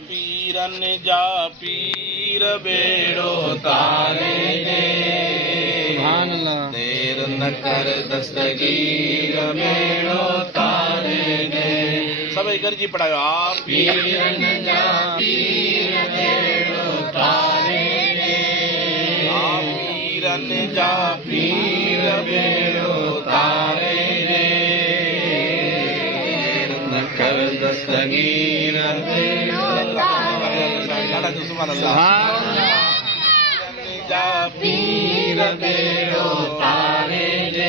पीरन जा पीर बेड़ो तारे दे देर न कर दस्तगीर बेड़ो तारे दे सभी गरजी पढ़ायो पीरन जा पीर बेड़ो तारे दे पीरन जा पीर बेड़ो तारे दे देर न कर दस्तगीर बेड़ो तारे जा पीर बेड़ो तारे दे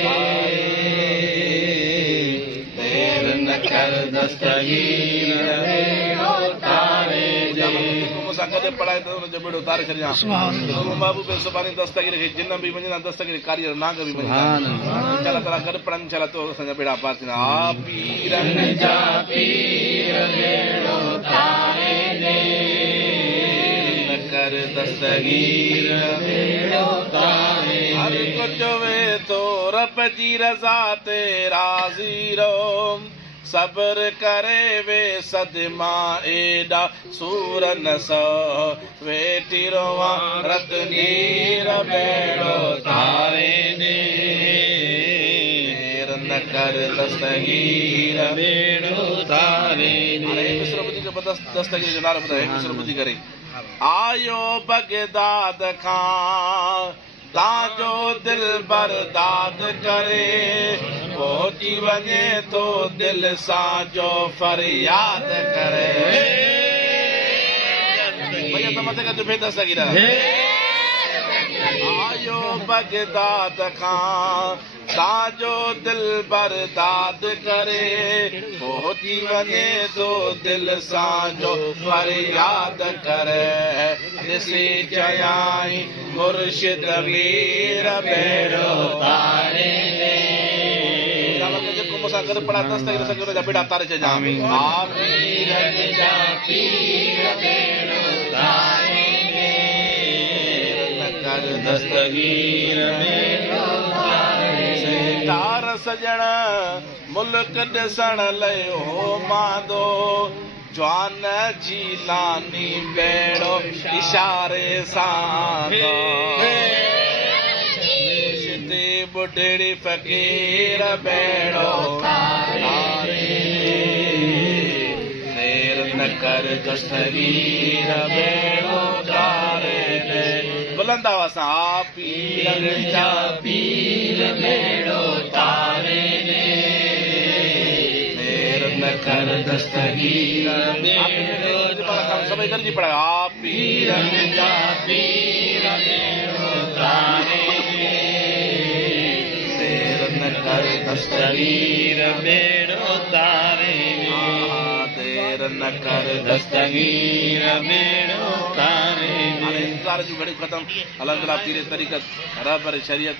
देर न कर दस्तगीर बेड़ो तारे दे मुसाकदे पढ़ाए तो जो बेड़ो तारे छॾिया बाबू पे सुभाणे दस्तगीर खे जिन बि वञनि दस्तगीर कारीगर नाग बि वञनि चला चला गॾु पढ़नि चला तो असांजा बेड़ा पार थींदा पीरन जा पीर बेड़ो तारे दे कर दस्तगीर बेड़ो तारे हर कुछ वे तो रब जी रज़ा ते राज़ी रहो सब्र करे वे सदमा एडा सूर न सो वेठी रोवा रतनीर बेड़ो तारे दे देर न कर दस्तगीर बेड़ो तारे दे मिस्र बुधी जो दस्तगीर जो नारो ॿुधायो मिस्र बुधी करे आयो बगदाद खां ताजो दिल बर्दाद करे पहुची वञे तो दिल सां जो फरियाद करे भैया तो मथे का जो भेद दस्तगीर आयो बगदाद खां ताजो दिल बर्दाद करे पहुची वञे तो दिल सां जो फरियाद करे ॾिसी चयाई मुर्शिद मीर बेड़ो तारे दे जेको मूंसां गॾु पढ़ा दस्तगीर सॼो जा बेड़ा तारे छॾिया पीरन जा पीर बेड़ो तारे दे कर दस्तगीर बेड़ो तार सजण मुल्क ॾिसण लयो मांदो जवान जी लानी बेड़ो इशारे सां सिद्धे बुढ़ड़ी फ़कीर बेड़ो तारे देर न कर दस्तगीर बेड़ो तारे दे बुलंद आवाज़ सां पीरन जा पीर बेड़ो तारे दे देर न कर दस्तगीर बेड़ो सभी गरजी पढ़ायो पीरन जा पीर बेड़ो तारे दे देर न कर दस्तगीर बेड़ो तारे देर न कर दस्तगीर बेड़ो तारे इंतजार जूं घड़ियूं ख़त्म अल्लाह ताला पीर तरीक़त रहबर शरीयत